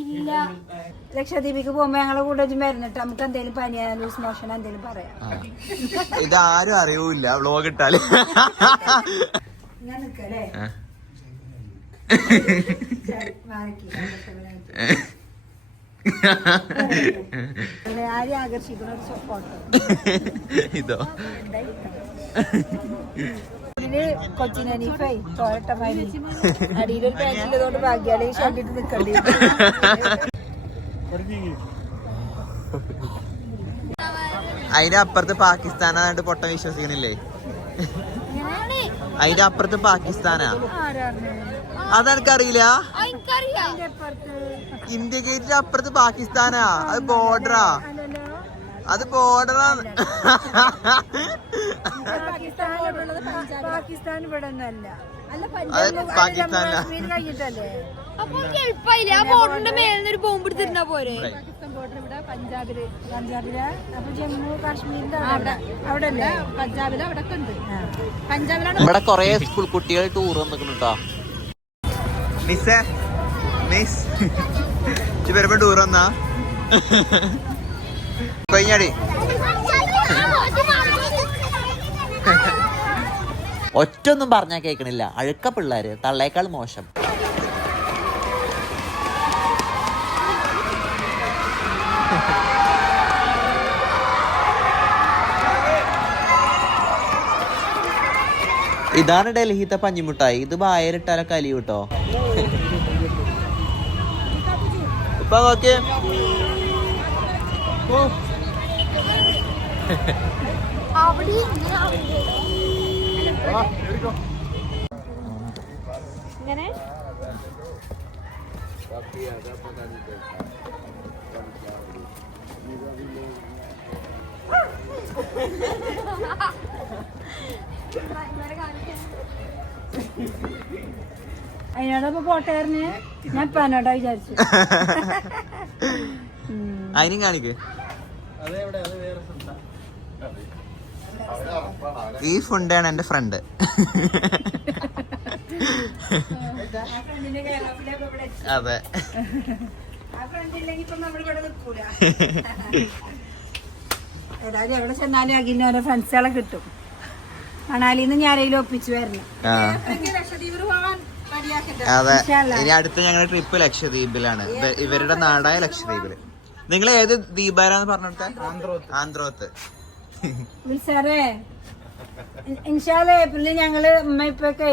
ഇല്ല. ലക്ഷദ്വീപിക്ക് പോകുമ്പോ ഞങ്ങളെ കൂടെ വരുന്നിട്ട് നമുക്ക് എന്തെങ്കിലും പനിയാ ലൂസ് മോഷൻ എന്തെങ്കിലും പറയാം. ഇതാരും അറിയൂല വ്ലോഗ് ഇട്ടാല്. ഞാൻ നിക്കല്ലേ ആരെയും ആകർഷിക്കുന്ന ഒരു ഫോട്ടോ ഇതോ കൊച്ചിനെ തോട്ടമായി അടിയിലൊരു പാൻറ്റില്ലതുകൊണ്ട് ഭാഗ്യാലേ ഷർട്ടിട്ട് നിക്കണ്ടി. അതിന്റെ അപ്പുറത്ത് പാകിസ്ഥാനായിട്ട് പൊട്ട വിശ്വസിക്കണില്ലേ? അതിന്റെ അപ്പുറത്ത് പാകിസ്ഥാനാ. അതെനിക്കറിയില്ല. ഇന്ത്യ ഗേറ്റിന്റെ അപ്പുറത്ത് പാകിസ്ഥാനാ. അത് ബോർഡറാ. അത് ബോർഡറാണ്. പാകിസ്ഥാൻ ഇവിടെ ഒന്നല്ല. പാകിസ്ഥാനാ. ബോർഡിന്റെ മേലൊരു ബോംബ് എടുത്തിരുന്നാ പോരെ. ബോർഡർ ഇവിടെ പഞ്ചാബില്. അപ്പൊ ജമ്മു കാശ്മീരിന്റെ അവിടെ അല്ലേ? പഞ്ചാബില് അവിടെ ഉണ്ട്. പഞ്ചാബിലാണ്. ഇവിടെ കൊറേ സ്കൂൾ കുട്ടികൾ ടൂർ വന്നിട്ടോ. മിസ്സേ മിസ് വരുമ്പോ ടൂർ വന്നാ കഴിഞ്ഞാടി. ഒറ്റൊന്നും പറഞ്ഞാ കേക്കണില്ല. അഴുക്ക പിള്ളേര് തള്ളേക്കാൾ മോശം. ഇതാണ് ഡൽഹിത്തെ പഞ്ഞിമുട്ടായി. ഇത് വായലിട്ടാല കലി കിട്ടോ. ഇപ്പൊ നോക്കി ഇങ്ങനെ അതിനോടൊപ്പം പോട്ടേറിന് ഞാൻ ഇപ്പൊ എന്നോടാ വിചാരിച്ചു. അതിനും കാണിക്ക്. ഈ ഫുണ്ടാണ് എന്റെ ഫ്രണ്ട്. അതെ ഏതായാലും എവിടെ ചെന്നാലും അഖിലിന് ഓരോ ഫ്രണ്ട്സുകളെ കിട്ടും. മണാലിന്ന് ഞാനെങ്കിലും ഒപ്പിച്ചു വരണം. അതെ ഇനി അടുത്ത ഞങ്ങളുടെ ട്രിപ്പ് ലക്ഷദ്വീപിലാണ്. ഇവരുടെ നാടായ ലക്ഷദ്വീപില്. നിങ്ങൾ ഏത് ദ്വീപാരാന്ന് പറഞ്ഞിട്ട്? ആന്ധ്രോത്ത്. സാറേ ഇൻഷാല്ല ഏപ്രിലിൽ ഞങ്ങള് ഉമ്മ ഇപ്പൊക്കെ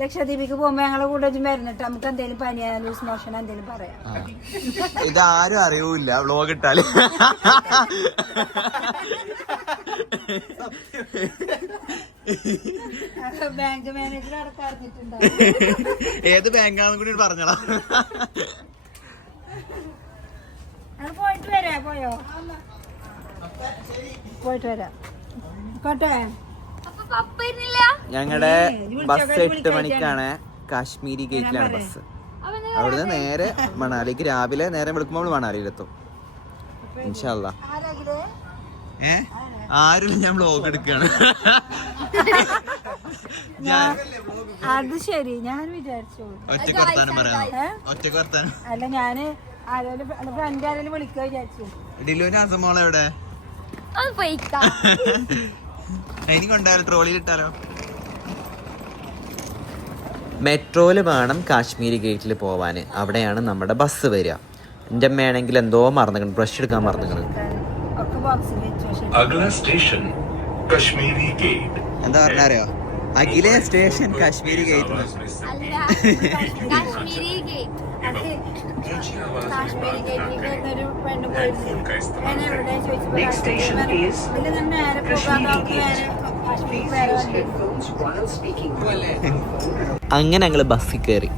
ലക്ഷദ്വീപിക്ക് പോകുമ്പോ ഞങ്ങളെ കൂടെ വരുന്നിട്ട് നമുക്ക് എന്തെങ്കിലും പനിയാ ലൂസ് മോഷൻ എന്തെങ്കിലും പറയാം. ഇതാരും അറിയൂല വ്ലോഗ് ഇട്ടാല്. ബാങ്ക് മാനേജർ അടക്കം അറിഞ്ഞിട്ടുണ്ടോ? ഏത് ബാങ്കാന്നും കൂടി പറഞ്ഞോളാം. പോയിട്ട് വരാ. പോയോ? പോയിട്ട് വരാം. കോട്ടെ ഞങ്ങളുടെ ബസ് 8 മണിക്കാണ്. കാശ്മീരി ഗേറ്റിലാണ് ബസ്. അവിടുന്ന് നേരെ മണാലിക്ക്. രാവിലെ നേരെ വെളുക്കുമ്പോൾ മണാലിയിലെത്തും ഇൻഷാ അല്ലാ. ആരും ഞാൻ വ്ലോഗ് എടുക്കാണ്. അത് ശരി. ഞാൻ വിചാരിച്ചു ഒറ്റക്ക് വർത്താനം പറയാനോ? ഒറ്റക്ക് വർത്താനം അല്ല. ഞാന് ഫ്രണ്ട് ആരെങ്കിലും വിളിക്കുക വിചാരിച്ചു. ഡിലുവിന്റെ അസമോളെ എവിടെ? ഇനി കൊണ്ടാലോ? ട്രോളിയിൽ ഇട്ടാലോ? മെട്രോയില് വേണം കാശ്മീരി ഗേറ്റിൽ പോവാന്. അവിടെയാണ് നമ്മുടെ ബസ് വരിക. എന്റെ അമ്മയാണെങ്കിൽ എന്തോ മറന്നു, ബ്രഷ് എടുക്കാൻ മറന്നു. എന്താ പറഞ്ഞറിയോ? അഖിലെ സ്റ്റേഷൻ കാശ്മീരി ഗേറ്റ്. അങ്ങനെ ഞങ്ങള് ബസ്സിൽ കയറി.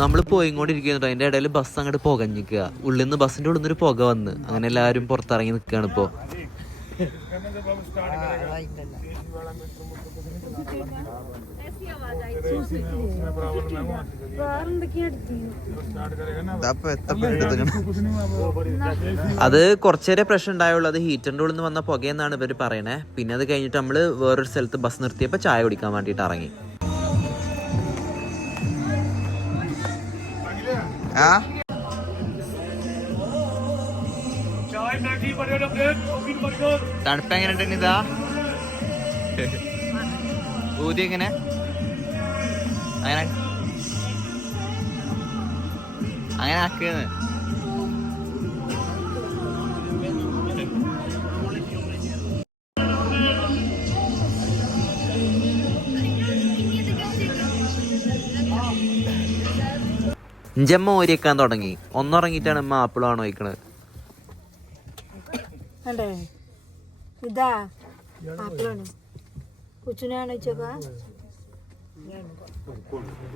നമ്മൾ പോയിക്കൊണ്ടിരിക്കുന്നുണ്ട്. അതിന്റെ ഇടയിൽ ബസ് അങ്ങോട്ട് പുകഞ്ഞിക്കുക. ഉള്ളിൽ നിന്ന് ബസ്സിന്റെ ഉള്ളിൽ നിന്നൊരു പുക വന്ന് അങ്ങനെ എല്ലാവരും പുറത്തിറങ്ങി നിൽക്കുകയാണ് ഇപ്പോ. അത് കുറച്ചേരെ പ്രശ്നം ഉണ്ടായുള്ളൂ. അത് ഹീറ്ററിന്റെ ഉള്ളിൽ നിന്ന് വന്ന പുകയെന്നാണ് ഇവര് പറയണേ. പിന്നെ അത് കഴിഞ്ഞിട്ട് നമ്മള് വേറൊരു സ്ഥലത്ത് ബസ് നിർത്തിയപ്പോ ചായ കുടിക്കാൻ വേണ്ടിട്ട് ഇറങ്ങി. തണുപ്പ് എങ്ങനെ ഇതാ ഊതി എങ്ങനെ അങ്ങനെ അങ്ങനെ ആക്കുന്നത്. ഇഞ്ചമ്മ ഊരിയേക്കാൻ തുടങ്ങി. ഒന്നുറങ്ങിയിട്ടാണ് അമ്മ ആപ്പിളാണ് വയ്ക്കണത്. ഇതാ ആപ്പിളാണ്.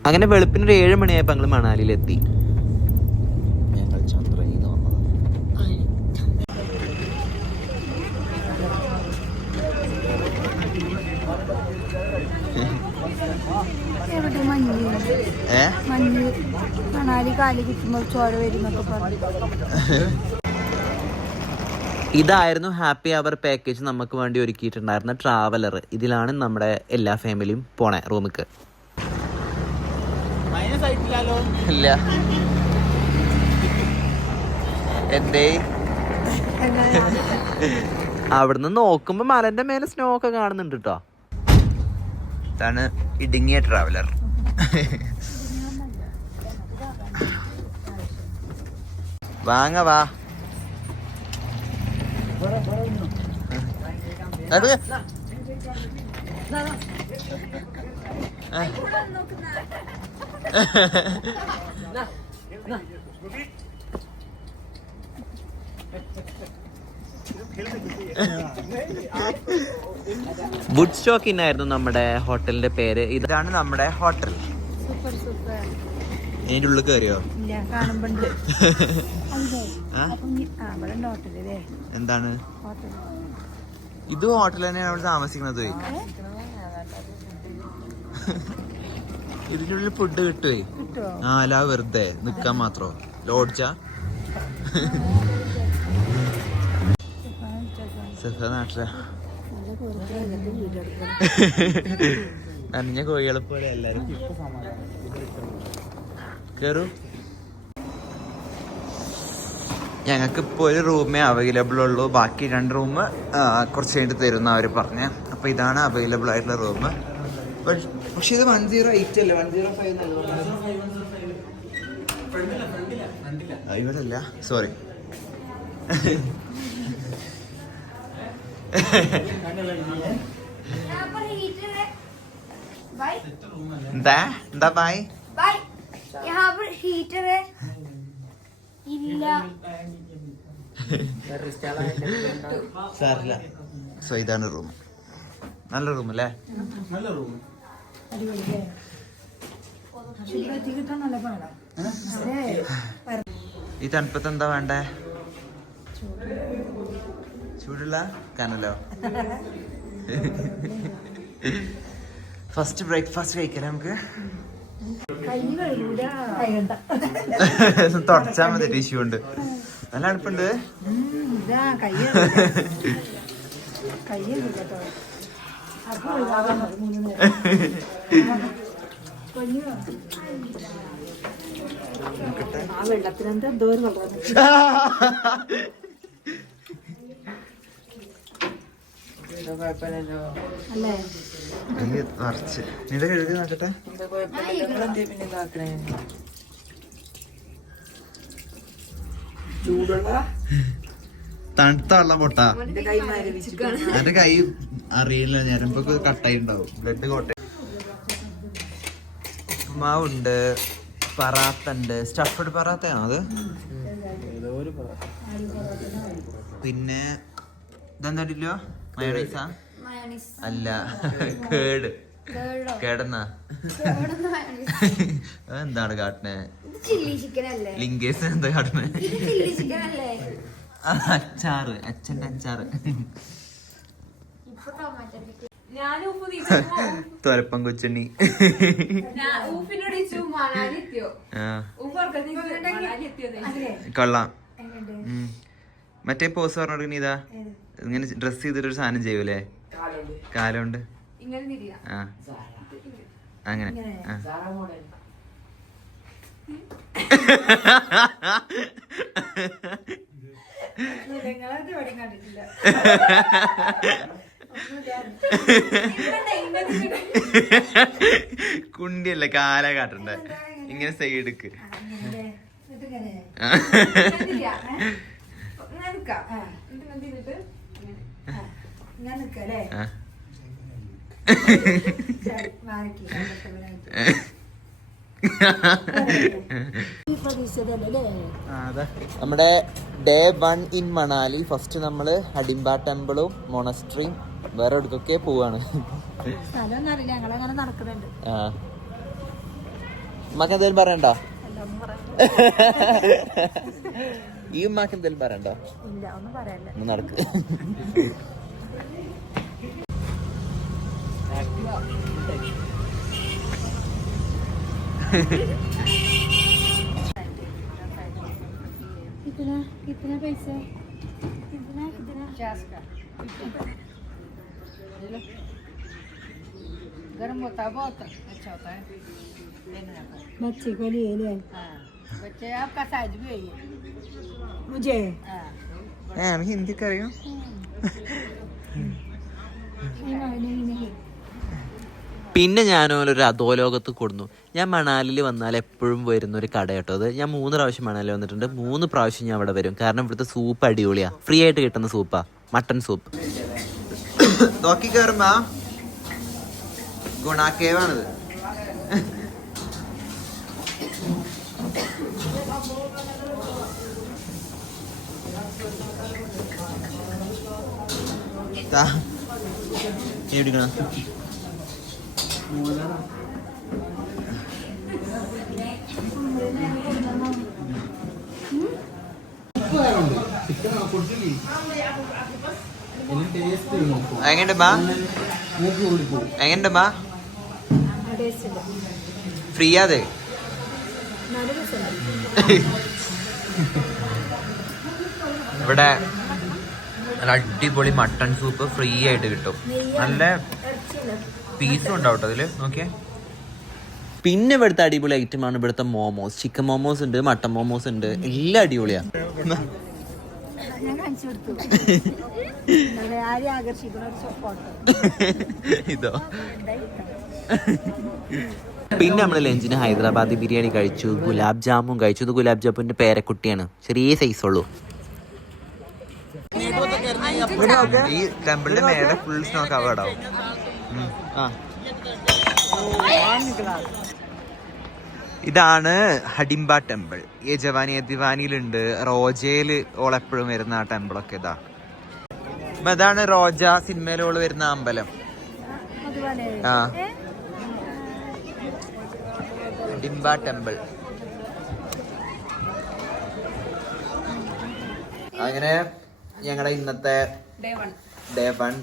അങ്ങനെ വെളുപ്പിനൊരു 7 മണിയായപ്പോ ഞങ്ങള് മണാലിയിലെത്തി. ഞങ്ങൾ ചന്ദ്രയിൽ വന്നത്. മണാലി കാലി കിട്ടുമ്പോൾ ചോര വരുന്നൊക്കെ പറഞ്ഞു. ഇതായിരുന്നു ഹാപ്പി അവർ പാക്കേജ് നമുക്ക് വേണ്ടി ഒരുക്കിയിട്ടുണ്ടായിരുന്ന ട്രാവലർ. ഇതിലാണ് നമ്മുടെ എല്ലാ ഫാമിലിയും പോണേ റൂമിക്ക്. ഇല്ല എന്തേ അവിടുന്ന് നോക്കുമ്പോ മലന്റെ മേലെ സ്നോ ഒക്കെ കാണുന്നുണ്ട് കേട്ടോ. ഇതാണ് ഇടുങ്ങിയ ട്രാവലർ. വാങ്ങ വാ. വുഡ് സ്റ്റോക്ക് ഇന്നായിരുന്നു നമ്മുടെ ഹോട്ടലിന്റെ പേര്. ഇതാണ് നമ്മുടെ ഹോട്ടൽ. ഇതിന്റെ ഉള്ളിൽ കയറിയോ? എന്താണ് ഇത്? ഹോട്ടൽ തന്നെയാണ് അവിടെ താമസിക്കുന്നത്. ഇതിന്റെ ഉള്ളിൽ ഫുഡ് കിട്ടുവേ. അല്ല വെറുതെ നിക്കാൻ മാത്രോ? ലോഡ്ജാ? നാട്ടില നനഞ്ഞ കോഴികളെ പോലെ എല്ലാരും കേറും. ഞങ്ങൾക്ക് ഇപ്പോൾ ഒരു റൂമേ അവൈലബിൾ ഉള്ളൂ. ബാക്കി 2 റൂം കുറച്ച് കഴിഞ്ഞിട്ട് തരുന്ന അവർ പറഞ്ഞ. അപ്പോൾ ഇതാണ് അവൈലബിൾ ആയിട്ടുള്ള റൂം. പക്ഷെ ഇത് 108 അല്ലേ, 105 ഇവിടെ അല്ല, സോറി. എന്താ എന്താ ബായ് ഹീറ്റർ ഇല്ല. സാറില്ല. സോ ഇതാണ് റൂം. നല്ല റൂം അല്ലേ? നല്ല റൂം. ഈ തണുപ്പത്ത് എന്താ വേണ്ടേ? ചൂടുള്ള കനലോ? ഫസ്റ്റ് ബ്രേക്ക്ഫാസ്റ്റ് കഴിക്കാം നമുക്ക്. തുടച്ചാ മതി ടിഷ്യൂ കൊണ്ട്. നല്ല അടുപ്പുണ്ട്. വെള്ളത്തിനെന്താ എന്തോ ഒരു വെള്ളം അല്ലേ? നിന്റെ കഴുകി നോക്കട്ടെ. തണുത്ത വെള്ളം പൊട്ടാ. എന്റെ കൈ അറിയില്ല, ഞരമ്പൊക്കെ കട്ടായി ഉണ്ടാവും. ബ്ലഡ് കോട്ട. ഉപ്പുമാവുണ്ട്, പറാത്ത ഉണ്ട്. സ്റ്റഫഡ് പറാത്തയാണോ അത്? പിന്നെ ഇതെന്താ? മയോണൈസാ? അല്ല, കേട്. കേടന്നാ? അതെന്താണ് കാട്ടണേ? ലിംഗേഴ്സ് എന്താ കാട്ടണേ? അച്ചാറ്, അച്ഛന്റെ അച്ചാറ്. തുരപ്പം കൊച്ചുണ്ണി. കൊള്ളാം. മറ്റേ പോസ് പറഞ്ഞോണ്ട് ഇതാ ഇങ്ങനെ ഡ്രസ് ചെയ്തിട്ടൊരു സാധനം ചെയ്യൂലേ കാലുകൊണ്ട്. ആ അങ്ങനെ. കുണ്ടിയല്ല കാല കാട്ടണ്ട ഇങ്ങനെ സൈഡ്ക്ക്. നമ്മുടെ ഡേ 1 ഇൻ മണാലി. ഫസ്റ്റ് നമ്മള് ഹഡിംബ ടെമ്പിളും മൊണസ്ട്രിയും വേറെ എവിടേക്കൊക്കെ പോവാണ്. ഉമ്മക്ക് എന്തേലും പറയണ്ടോ? ഈ ഉമ്മാക്ക് എന്തേലും പറയണ്ടോ? നടക്ക്. कितना पैसा कितना गर्म होता है बहुत अच्छा होता है बच्चे को लिए ले। बच्चे आपका साइज भी है ये मुझे हिंदी करियो नहीं പിന്നെ ഞാനൊരു അധോലോകത്ത് കൊടുന്നു. ഞാൻ മണാലിയിൽ വന്നാൽ എപ്പോഴും വരുന്ന ഒരു കട കേട്ടോ അത്. ഞാൻ 3 പ്രാവശ്യം മണാലി വന്നിട്ടുണ്ട്. 3 പ്രാവശ്യം ഞാൻ അവിടെ വരും. കാരണം ഇവിടുത്തെ സൂപ്പ് അടിപൊളിയാ. ഫ്രീ ആയിട്ട് കിട്ടുന്ന സൂപ്പാ, മട്ടൺ സൂപ്പ്. നോക്കി കയറുമ്പോ ഗുണാക്കേവാണിത്. എവിടെയാണ് എങ്ങനെയുണ്ട് ഫ്രീ അതെ. ഇവിടെ അടിപൊളി മട്ടൺ സൂപ്പ് ഫ്രീ ആയിട്ട് കിട്ടും. നല്ല പീസും ഉണ്ടാവും കേട്ടോ അതില്. നോക്കിയേ. പിന്നെ ഇവിടുത്തെ അടിപൊളി ഐറ്റമാണ് ഇവിടുത്തെ മോമോസ്. ചിക്കൻ മോമോസ് ഉണ്ട്, മട്ടൺ മോമോസ് ഉണ്ട്, എല്ലാം അടിപൊളിയാ. ഇതോ. പിന്നെ നമ്മൾ ലഞ്ചിന് ഹൈദരാബാദി ബിരിയാണി കഴിച്ചു, ഗുലാബ് ജാമുൻ കഴിച്ചു. ഇത് ഗുലാബ് ജാമുന്റെ പേരക്കുട്ടിയാണ്, ചെറിയ സൈസ് ഉള്ളൂ. ഈ ടെമ്പിളിന്റെ മേലെ ഫുൾ സ്നോ കവേർഡ് ആവും. ഇതാണ് ഹഡിംബ ടെമ്പിൾ. ദിവാനിയിലുണ്ട്, റോജയില് ഓളെപ്പോഴും വരുന്ന ആ ടെമ്പിളൊക്കെ ഇതാ. അതാണ് റോജ സിനിമയിലോള് വരുന്ന അമ്പലം. ആ ഹഡിംബ ടെമ്പിൾ. അങ്ങനെ ഞങ്ങളുടെ ഇന്നത്തെ ഡേ 1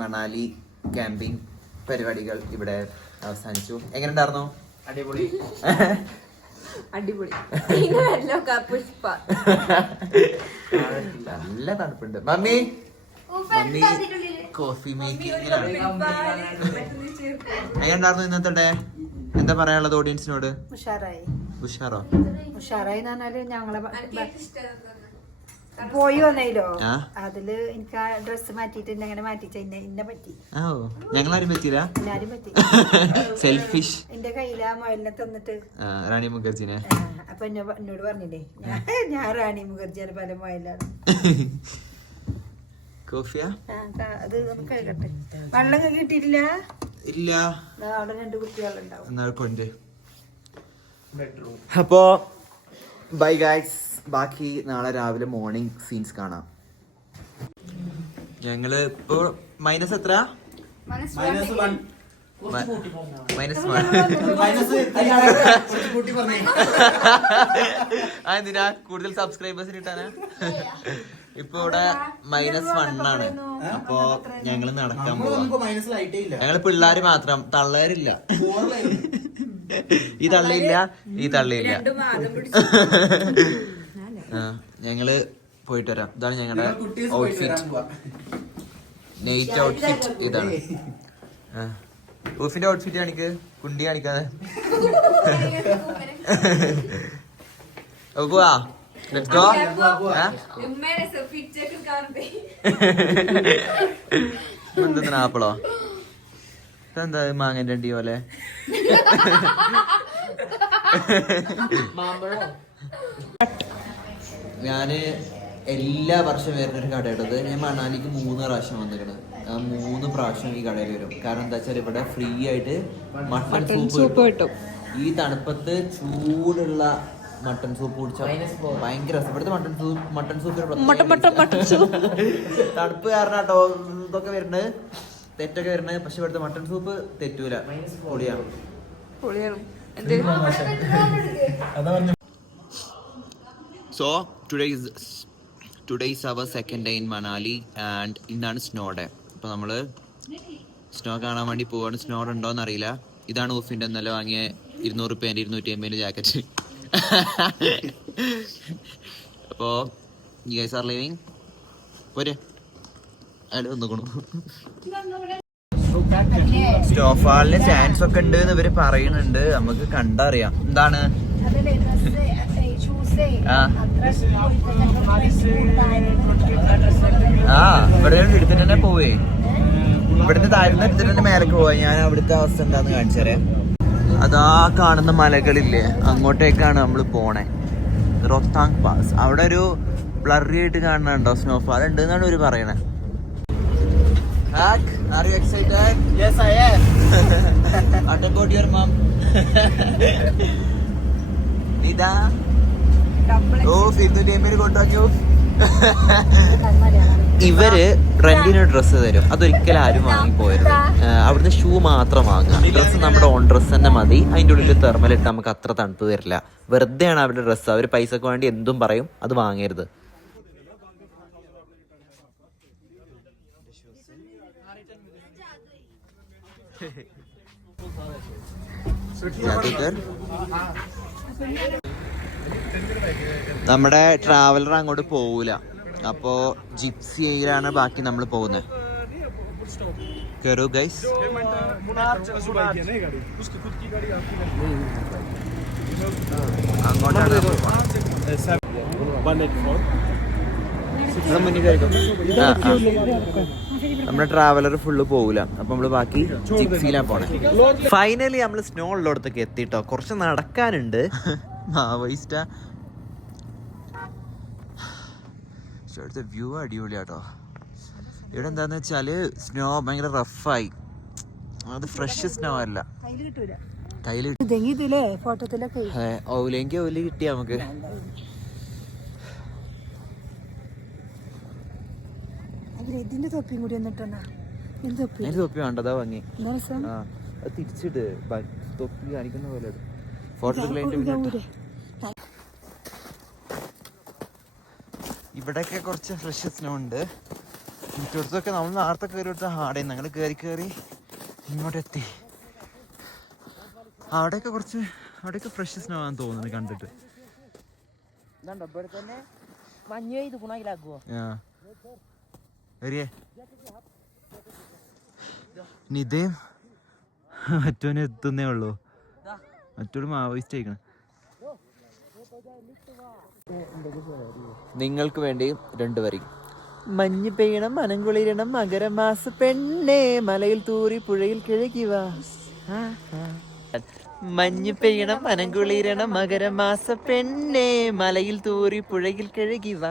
മണാലി ക്യാമ്പിംഗ് പരിപാടികൾ ഇവിടെ അവസാനിച്ചു. എങ്ങനെ ഉണ്ടായിരുന്നു? അടിപൊളി നല്ല തണുപ്പുണ്ട്. മമ്മി കോഫി മേക്കിങ്ങിലാണ്. എങ്ങനെ ഉണ്ടായിരുന്നു ഇന്നത്തെ ഡേ? എന്താ പറയാനുള്ളത് ഓഡിയൻസിനോട്? ഉഷാറോ? ഉഷാറായി ഞങ്ങളെ പോയി വന്നല്ലോ. അതില് എനിക്ക് ആ ഡ്രസ് മാറ്റിട്ട് അങ്ങനെ മാറ്റിച്ച ഇന്നെ പറ്റി. ഞങ്ങളാരും പറ്റില്ല. എല്ലാരും പറ്റി. സെൽഫിഷ്. എന്റെ കയ്യിലാ മൊയലിനെ തന്നിട്ട് റാണി മുഖർജിനെ. അപ്പൊ എന്നോട് പറഞ്ഞില്ലേ ഞാൻ റാണി മുഖർജിയാണ് പല മൊയലാണ്. കോഫിയാ? അത് ഒന്ന് കഴിക്കട്ടെ. വെള്ളം കിട്ടിയിട്ടില്ല? ഇല്ല. അവിടെ 2 കുട്ടികളുണ്ടാവും. അപ്പോ ബൈ ഗൈസ്. ബാക്കി നാളെ രാവിലെ മോർണിംഗ് സീൻസ് കാണാം. ഞങ്ങള് ഇപ്പൊ മൈനസ് എത്ര? -1. എന്തിനാ കൂടുതൽ സബ്സ്ക്രൈബേഴ്സിന് കിട്ടാനാ? ഇപ്പൊ ഇവിടെ -1 ആണ്. അപ്പൊ ഞങ്ങള് നടക്കാൻ പോവാ. ഞങ്ങള് പിള്ളേര് മാത്രം, തള്ളേരില്ല. ഈ തള്ളിയില്ല, ഈ തള്ളിയില്ല. ഞങ്ങള് പോയിട്ട് വരാം. ഇതാണ് ഞങ്ങളുടെ ഔട്ട്ഫിറ്റ്, നൈറ്റ് ഔട്ട്ഫിറ്റ്. ഇതാണ് ഊഫിന്റെ ഔട്ട്ഫിറ്റ്. കാണിക്ക്, കുണ്ടി കാണിക്കാതെ. പോവാ, ലെറ്റ്സ് ഗോ. എന്തെന്നാ ആപ്പിളോ? എന്താ മാങ്ങന്റെ അണ്ടി പോലെ? ഞാന് എല്ലാ വർഷം വരുന്നൊരു കടയുള്ളത്. ഞാൻ മണാലിക്ക് 3 പ്രാവശ്യം വന്നിരിക്കണത്. 3 പ്രാവശ്യം ഈ കടയിൽ വരും. കാരണം എന്താ വെച്ചാൽ ഇവിടെ ഫ്രീ ആയിട്ട് മട്ടൺ സൂപ്പ് കിട്ടും. ഈ തണുപ്പത്ത് ചൂടുള്ള മട്ടൺ സൂപ്പ് കുടിച്ചാൽ ഭയങ്കര രസം. ഇവിടുത്തെ മട്ടൺ സൂപ്പ് തണുപ്പ് കാരണം കേട്ടോ ഇതൊക്കെ വരുന്നത്, തെറ്റൊക്കെ വരുന്നത്. പക്ഷെ ഇവിടുത്തെ മട്ടൺ സൂപ്പ് തെറ്റൂല, പൊളിയാണ്. So today is our second day in Manali and ഇന്നാണ് സ്നോ ഡേ. അപ്പോൾ നമ്മൾ സ്നോ കാണാൻ വേണ്ടി പോവാണ്. സ്നോ ഉണ്ടോയെന്ന് അറിയില്ല. ഇതാണ് ഊഫിൻ്റെ ഇന്നലെ വാങ്ങിയ 200 രൂപേൻ്റെ 250 ജാക്കറ്റ്. അപ്പോൾ you guys are leaving? പോരെ അയാൾ വന്നുകൊണ്ടു. സ്നോഫാളിന് ചാൻസ് ഒക്കെ ഉണ്ട് എന്ന് ഇവര് പറയുന്നുണ്ട്. നമുക്ക് കണ്ടറിയാം. എന്താണ് ഇവിടെ എടുത്തിട്ട് തന്നെ പോവേ. ഇവിടുത്തെ താഴ്ന്ന എടുത്തിട്ട് തന്നെ മേലേക്ക് പോവാ. ഞാൻ അവിടുത്തെ അവസ്ഥ എന്താന്ന് കാണിച്ചു തരാം. അതാ കാണുന്ന മലകളില്ലേ, അങ്ങോട്ടേക്കാണ് നമ്മൾ പോണേ. റോത്താങ് പാസ്. അവിടെ ഒരു ബ്ലറി ആയിട്ട് കാണുന്നുണ്ടോ സ്നോഫാൾ ഉണ്ട് എന്നാണ് ഇവര് പറയണേ. Are you excited? Yes, I am. What about your mom? Nida? Oh, 250 കൊണ്ടുവന്നു. ഇവര് റെന്റിന് ഡ്രസ്സ് തരും. അതൊരിക്കലും ആരും വാങ്ങിപ്പോയത്. അവിടുന്ന് ഷൂ മാത്രം വാങ്ങുക. ഡ്രസ്സ് നമ്മുടെ ഓൺ ഡ്രസ്സ് തന്നെ മതി. അതിൻ്റെ ഉള്ളിൽ തെർമൽ ഇട്ട് നമുക്ക് അത്ര തണുപ്പ് വരില്ല. വെറുതെയാണ് അവരുടെ ഡ്രസ്സ്. അവർ പൈസക്ക് വേണ്ടി എന്തും പറയും. അത് വാങ്ങരുത്. നമ്മുടെ ട്രാവലർ അങ്ങോട്ട് പോവൂല. അപ്പോ ജിപ്സിയിലാണ് ബാക്കി നമ്മൾ പോകുന്നത്. കേറൂ ഗൈസ്. അങ്ങോട്ടാണ് നമ്മുടെ ട്രാവലർ ഫുള്ള് പോകൂല. അപ്പൊ നമ്മള് ബാക്കി ജിപ്സിയിലാ പോണേ. ഫൈനലി നമ്മള് സ്നോ ഉള്ളിടത്തൊക്കെ എത്തിട്ടോ. കുറച്ച് നടക്കാനുണ്ട്. മാവോയിസ്റ്റാ. ഇവിടുത്തെ വ്യൂ അടിപൊളിയാട്ടോ. ഇവിടെ എന്താന്ന് വെച്ചാല് സ്നോ ഭയങ്കര റഫായി. അത് ഫ്രഷ് സ്നോ അല്ല. കയ്യില് ഓയിലെങ്കിൽ ഓയില് കിട്ടിയ നമുക്ക്. ഇതിന്റെ തൊപ്പിയും കൂടി തൊപ്പി വേണ്ടതാ വാങ്ങി. തിരിച്ചിട്ട് തൊപ്പി കാണിക്കുന്ന പോലെ ഫോട്ടോ. ഇവിടെയൊക്കെ കുറച്ച് ഫ്രഷ് സ്നോ ഉണ്ട്. ചുറ്റടുത്തൊക്കെ നമ്മൾ നേരത്തെ കയറി കൊടുത്ത ഹാർഡേ. ഞങ്ങൾ കയറി ഇങ്ങോട്ടെത്തി. അവിടെയൊക്കെ ഫ്രഷ് സ്നോ ആണെന്ന് തോന്നുന്നത് കണ്ടിട്ട്. ഇതേം മറ്റോനെ എത്തുന്നേ ഉള്ളൂ. മറ്റോട് മാവോയിസ്റ്റ് ആയിക്കണം. നിങ്ങൾക്ക് വേണ്ടി 2 വരി. മഞ്ഞ് പെയ്യണം, മനം കുളിരണം, മകരമാസ പെണ്ണേ, മലയിൽ തൂറി പുഴയിൽ കിഴകിവ. മഞ്ഞ് പെയ്യണം, മനം കുളിരണം, മകരമാസ പെണ്ണേ, മലയിൽ തൂറി പുഴയിൽ കിഴകിവ.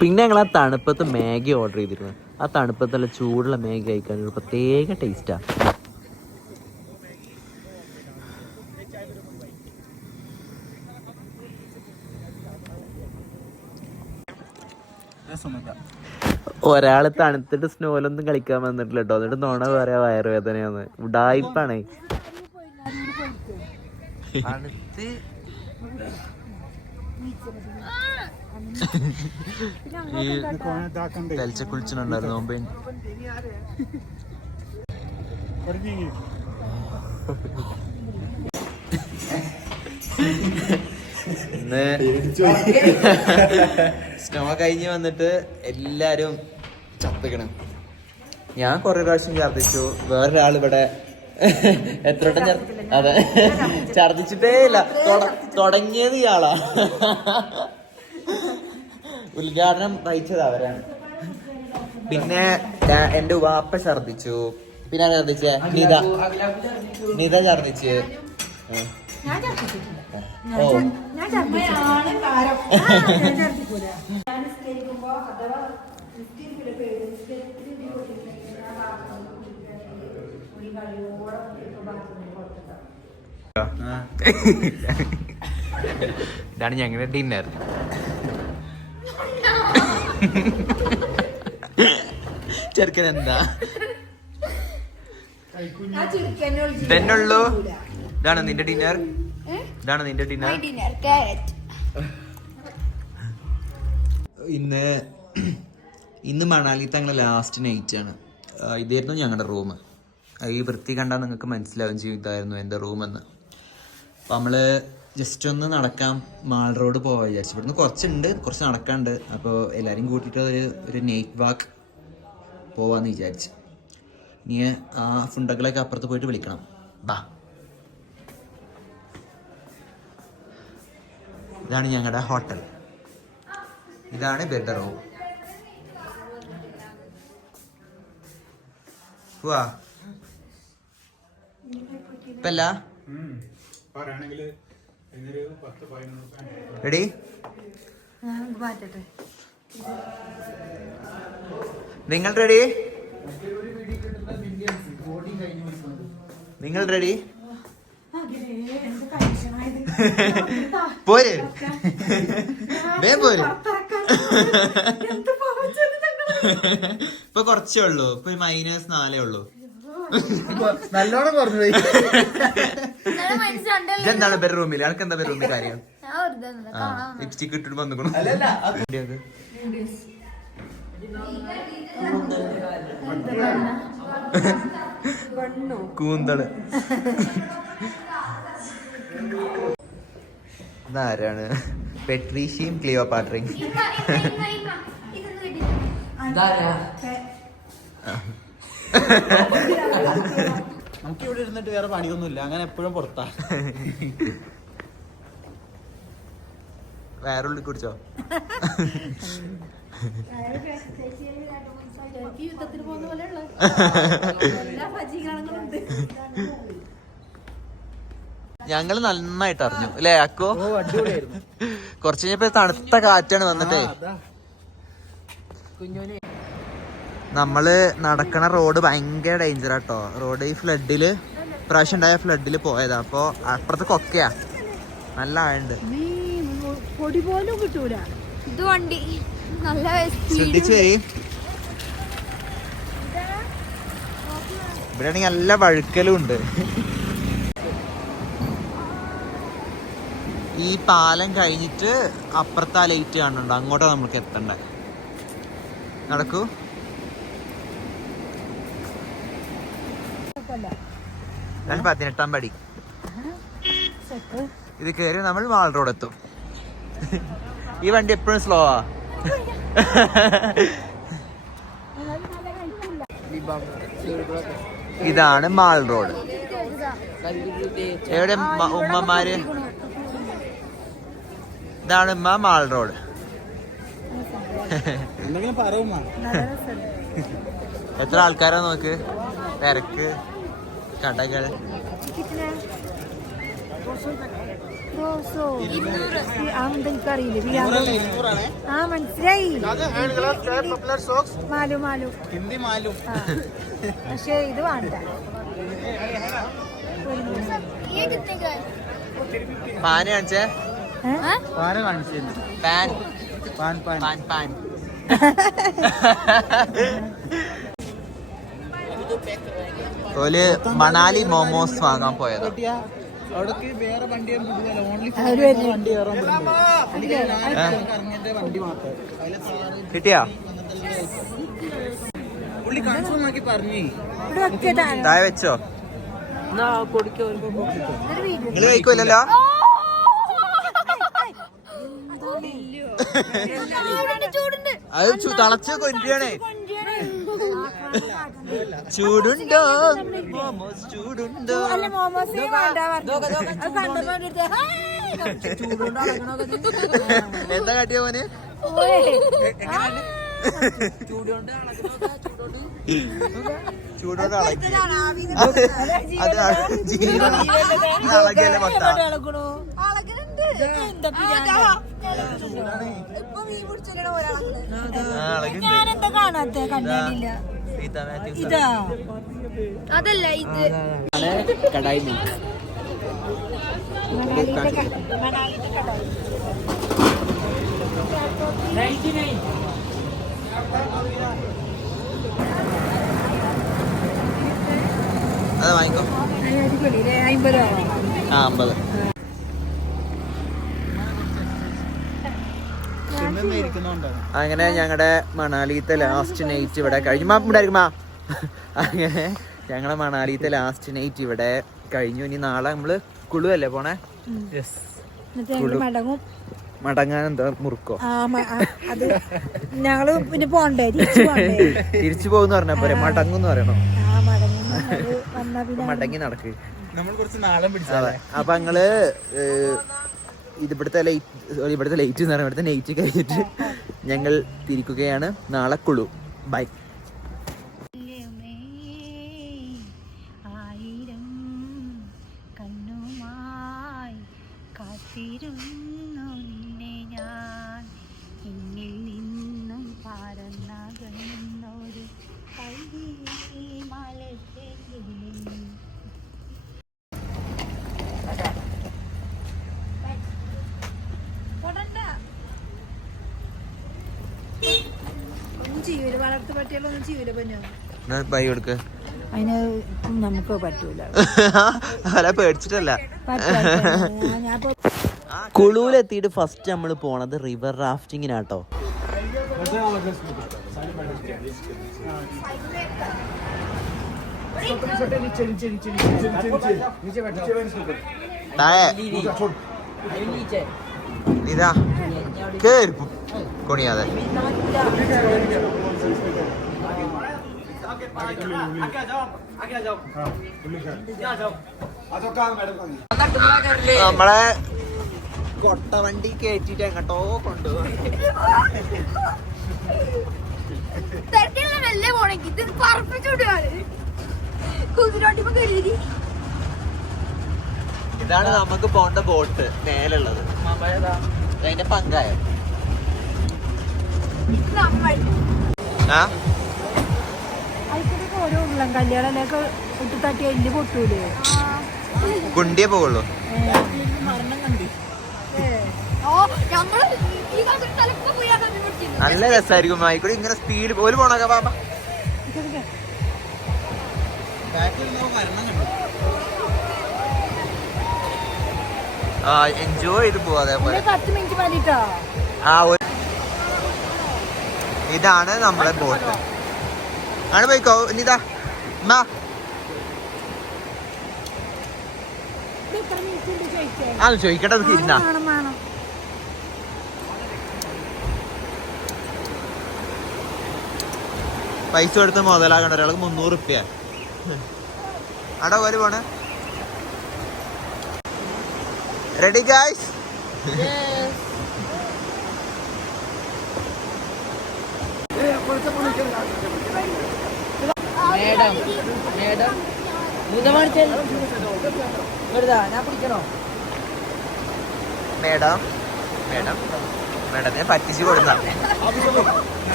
പിന്നെ ഞങ്ങൾ ആ തണുപ്പത്ത് മാഗി ഓർഡർ ചെയ്തിരുന്നു. ആ തണുപ്പത്തുള്ള ചൂടുള്ള മാഗി കഴിക്കാൻ ഒരു പ്രത്യേക ടേസ്റ്റാ. ഒരാള് തണുത്തിട്ട് സ്നോലൊന്നും കളിക്കാൻ വന്നിട്ടില്ല കേട്ടോ, എന്നിട്ട് നോണ പറയാ വയറുവേദനയാന്ന്. ഉഡായിപ്പാണ്. തലച്ച കുളിച്ചിട്ടുണ്ടായിരുന്നു നോമ്പ്. ഇന്ന് സ്നോ കഴിഞ്ഞ് വന്നിട്ട് എല്ലാരും ചത്തുക്കണം. ഞാൻ കൊറേ പ്രാവശ്യം ഛർദിച്ചു. വേറൊരാൾ ഇവിടെ എത്ര വട്ടം അതെ ഛർദിച്ചിട്ടേ ഇല്ല. തുടങ്ങിയത് ഇയാളാ. ഉദ്ഘാടനം നയിച്ചത് അവരാണ്. പിന്നെ എന്റെ ഉവാപ്പ ഛർദിച്ചു. പിന്നെ ആരാ ഛർദിച്ചേ? നിത ഛർദിച്ച്. ഓ ഇതാണ് ഞങ്ങളുടെ ഡിന്നർ. ചെറുക്കൻ എന്താ ഇതന്നുള്ളൂ? ഇതാണോ നിന്റെ ഡിന്നർ? ഇതാണ് നിന്റെ ഡിന്നർ? ഇന്ന് മണാലി തങ്ങളെ ലാസ്റ്റ് നൈറ്റ് ആണ്. ഇതായിരുന്നു ഞങ്ങളുടെ റൂം. ഈ വൃത്തി കണ്ടാൽ നിങ്ങൾക്ക് മനസ്സിലാവും ചെയ്യും ഇതായിരുന്നു എൻ്റെ റൂമെന്ന്. അപ്പം നമ്മൾ ജസ്റ്റ് ഒന്ന് നടക്കാം, മാൾ റോഡ് പോകാൻ വിചാരിച്ചു. ഇവിടുന്ന് കുറച്ച് നടക്കാണ്ട്. അപ്പോൾ എല്ലാവരും കൂട്ടിയിട്ട് ഒരു നൈറ്റ് വാക്ക് പോവാന്ന് വിചാരിച്ചു. ഇനി ആ ഫുണ്ടകളൊക്കെ അപ്പുറത്ത് പോയിട്ട് വിളിക്കണം. ബാ, ഇതാണ് ഞങ്ങളുടെ ഹോട്ടൽ. ഇതാണ് ബെഡ്റൂം. പോവാ ഇപ്പല്ല റെഡി? നിങ്ങൾ റെഡി? നിങ്ങൾ റെഡി? പോര്, വേഗം പോര്. ഇപ്പൊ കുറച്ചേ ഉള്ളൂ. ഇപ്പൊ -4 ഉള്ളൂ. നല്ലോണം കുറഞ്ഞു പോയി. ഇതെന്താണ് ബെഡ്റൂമിൽ? അനക്ക് എന്താ ബെഡ്റൂമിൽ കാര്യം? ലിപ്സ്റ്റിക് ഇട്ടിട്ട് വന്നിക്കണു. കൂന്തള്. ഇതാരാണ്? പെട്രീഷ്യയും ക്ലിയോപാട്രയും. നമുക്ക് ഇവിടെ ഇരുന്നിട്ട് വേറെ പണിയൊന്നുമില്ല, അങ്ങനെ എപ്പോഴും പുറത്താ. വേറുള്ളിൽ കുടിച്ചോ? ഞങ്ങള് നന്നായിട്ട് അറിഞ്ഞു അല്ലേ അക്കോ? കുറച്ച് കഴിഞ്ഞപ്പോ തണുത്ത കാറ്റാണ് വന്നിട്ടേ. നമ്മള് നടക്കണ റോഡ് ഭയങ്കര ഡേഞ്ചറാട്ടോ. റോഡ് ഈ ഫ്ലഡില് പ്രാവശ്യം ഉണ്ടായ ഫ്ലഡില് പോയതാ. അപ്പൊ അപ്പുറത്ത് കൊക്കയാ, നല്ല ആഴുണ്ട്. പൊടി പോലും കിട്ടൂല. ഇത് വണ്ടി നല്ല ശ്രദ്ധിച്ചു വരി. ഇവിടെ ആണെങ്കിൽ നല്ല വഴുക്കലും ഉണ്ട്. ഈ പാലം കഴിഞ്ഞിട്ട് അപ്പുറത്തെ ആ ലൈറ്റ് കാണുന്നുണ്ട്, അങ്ങോട്ടാ നമ്മൾക്ക് എത്തണ്ടേ. നടക്കൂ. ഞാൻ 18ാം പടി. ഇത് കയറി നമ്മൾ മാൾ റോഡ് എത്തും. ഈ വണ്ടി എപ്പോഴും സ്ലോ ആ. ഇതാണ് മാൾ റോഡ്. എവിടെ ഉമ്മമാര്? ഇതാണ് മാൾ റോഡ്. എത്ര ആൾക്കാരാ നോക്ക്, തിരക്ക്, കടകൾ. മനസ്സിലായി. പക്ഷെ ഇത് വേണ്ട. പാന് കാണിച്ചേ? പാൻ. ഓല് മണാലി മോമോസ് വാങ്ങാൻ പോയത്. അവിടേക്ക് വേറെ വണ്ടി ഓൺലി വണ്ടി കയറാൻ വണ്ടി മാത്രം കിട്ടിയാ? പുള്ളി കൺഫേം ആക്കി പറഞ്ഞു. താഴെ വെച്ചോ? നിങ്ങള് കഴിക്കൂലല്ലോ? അത് തളച്ച് കൊണ്ടുവരണേ. ചൂടുണ്ടോ മോമോസ്? ചൂടുണ്ടോ? എന്താ കാട്ടിയ മോന്? ചൂടോണ്ട് അളകല്ലേ പട്ട. ഞാനെന്താ കാണാത്ത കണ്ടില്ല. ഇതാ അതല്ല ഇത് കടായി മീൻസ്. അത് വാങ്ങിക്കോ. 50 രൂപ. 50. അങ്ങനെ ഞങ്ങളുടെ മണാലിത്തെ ലാസ്റ്റ് നൈറ്റ് ഇവിടെ കഴിഞ്ഞു. അങ്ങനെ ഞങ്ങളെ മണാലിത്തെ ലാസ്റ്റ് നൈറ്റ് ഇവിടെ കഴിഞ്ഞു. ഇനി നാളെ നമ്മള് കുളു അല്ലേ പോണേ? മടങ്ങാൻ എന്താ മുറുക്കോ? അത് ഞങ്ങള് പിന്നെ പോണ്ടേ, തിരിച്ചു പോകുന്ന പറഞ്ഞ പോലെ മടങ്ങുന്ന് പറയണോ? മടങ്ങി നടക്ക്. നമ്മൾ കുറച്ച് നാളം പിടിച്ചാലേ. അപ്പൊ ഞങ്ങള് ഇവിടുത്തെ ലൈറ്റ് എന്ന് പറയുന്നത് ഇവിടുത്തെ നൈറ്റ് കഴിഞ്ഞിട്ട് ഞങ്ങൾ തിരിക്കുകയാണ്. നാളെ കുളു. ബൈ. ആയിരം കണ്ണുമായി കാത്തിരുന്നു നിന്നെ ഞാൻ, എന്നിൽ നിന്നും പറന്നകന്നൊരു മലത്തെ ഒന്നും ചെയ്യൂല, വളർത്തു പട്ടികളൊന്നും ചെയ്യൂല. പൊന്നോ ബൈ കൊടുക്ക്. അതിന് നമുക്ക് പറ്റൂല. അല്ല പേടിച്ചിട്ടല്ല. കുളുവിലെത്തിയിട്ട് ഫസ്റ്റ് നമ്മൾ പോണത് റിവർ റാഫ്റ്റിങ്ങിനാട്ടോ. ഇതാ കേറി കൊണിയാതെ. നമ്മളെ കൊട്ടവണ്ടി കേറ്റിട്ട് എങ്ങോട്ടോ കൊണ്ടുപോകും. ഇതാണ് നമുക്ക് പോണ്ട ബോട്ട് മേലുള്ളത്. അതിന്റെ പങ്കായ ഓരോ ഉള്ളം കല്യാണമൊക്കെ ഇട്ട് തട്ടി എല്ല് പൊട്ടൂലേ? കുണ്ടിയേ പോകുള്ളൂ. നല്ല രസമായിരിക്കും. ആയിക്കൂടെ ഇങ്ങനെ സ്പീഡ് പോലും പോണൊക്കെ. പാപ്പ ആ എൻജോയ് ചെയ്ത് പോവാ. അതേപോലെ 10 മിനിറ്റ് മതിട്ടോ. ഇതാണ് നമ്മളെ ബോട്ട്. ആണ് പോയിക്കോ. ഇനിതാ അത് ചോദിക്കട്ടെ. ഇരുന്നാ പൈസ കൊടുത്ത് മുതലാകണ്ട. ഒരാൾക്ക് 300 റുപ്യ. അവിടെ പോലെ പോണേ. Ready guys? മേഡം മേഡത്തിനെ പറ്റിച്ചു കൊടുത്ത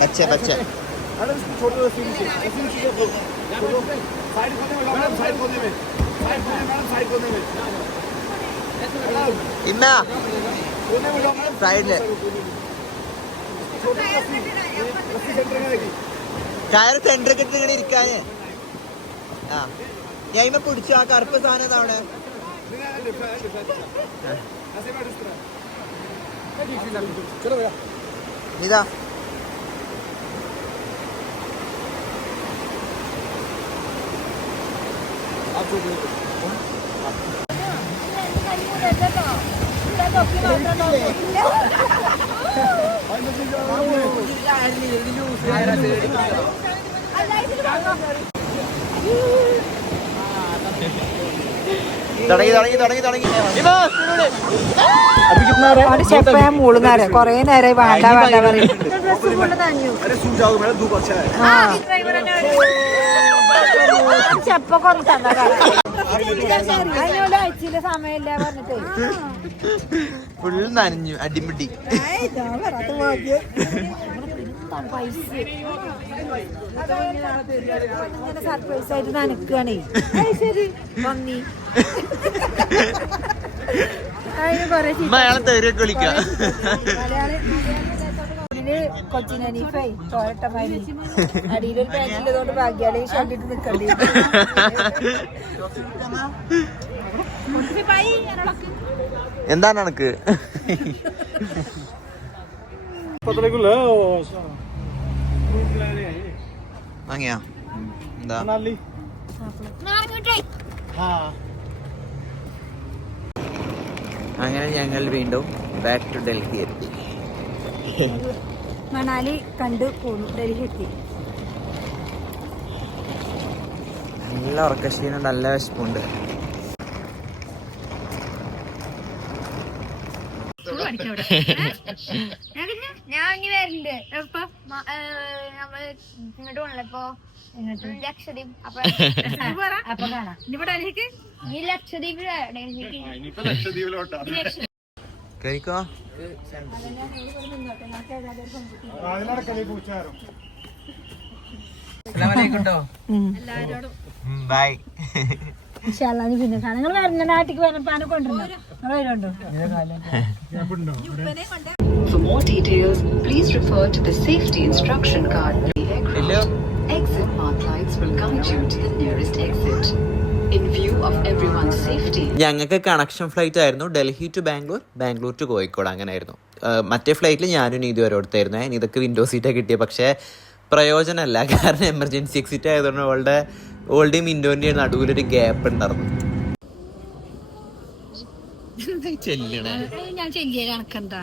പച്ച പച്ച ഇന്ന സൈഡില് ടയർ സെന്റർ കിട്ടി ഇങ്ങനെ ഇരിക്കാന്. ആ ഞാൻ പിടിച്ചു ആ കറുപ്പ് സാധനം അവിടെ. ഇതാ തുടങ്ങി മൂളുന്നാരെ കൊറേ നേരമായി വേണ്ട വേണ്ട പറയും. ചെപ്പൊക്കെ ഒന്ന് തന്ന അതിനോട് അയച്ചില്ല സമയമില്ല പറഞ്ഞിട്ട് ഫുള്ള് നനഞ്ഞു അടിമുടി. സർപ്രൈസ് ആയിട്ട് നനക്കുകയാണേ. ശരി നന്ദി. അതിന് കൊറേ വിളിക്കാം. കൊച്ചിനീഫേ തോരട്ടമാരി അടിയിലൊരു പാൻറ്റില്ലതുകൊണ്ട് ഭാഗ്യാലേ ഷണ്ടിട്ട് നിൽക്കണ്ടി. എന്താണ് എനക്ക് വാങ്ങിയാ എന്താ അങ്ങനെ ഞങ്ങൾ വീണ്ടും ബാക്ക് ടു ഡൽഹി എത്തി. മണാലി കണ്ടു പോന്നു. ഡൽഹി എത്തി. നല്ല ഉറക്കക്ഷീണം, നല്ല വിശപ്പുണ്ട്. ഞാൻ ഇനി വരുന്നുണ്ട് നമ്മള് ഇങ്ങോട്ട് പോണല്ലോ ഇപ്പൊ ലക്ഷദ്വീപ്. അപ്പൊ കാണാം. ഈ ലക്ഷദ്വീപ് കഴിക്കോ ബൈ. പിന്നെ നിങ്ങൾ വരുന്ന നാട്ടിക്ക് വരപ്പാനെ കൊണ്ടുവരുന്നു. For more details, please refer to the safety instruction card on the aircraft. Exit mark lights will guide you to the nearest exit. In view of everyone's safety. ഞങ്ങൾക്ക് കണക്ഷൻ ഫ്ലൈറ്റ് ആയിരുന്നു Delhi to Bangalore, Bangalore to Kozhikode, അങ്ങനെ ആയിരുന്നു. മറ്റേ ഫ്ലൈറ്റിൽ ഞാനും നീതി വരെ കൊടുത്തായിരുന്നു. ഇതൊക്കെ വിൻഡോ സീറ്റാണ് കിട്ടിയത്. പക്ഷേ പ്രയോജനമല്ല, കാരണം എമർജൻസി എക്സിറ്റ് ആയതുകൊണ്ട് ഓൾഡേയും വിൻഡോൻ്റെ നടുവിലൊരു ഗ്യാപ്പ് ഉണ്ടായിരുന്നു. ഞാൻ ചെല്ലിയ കണക്കെന്താ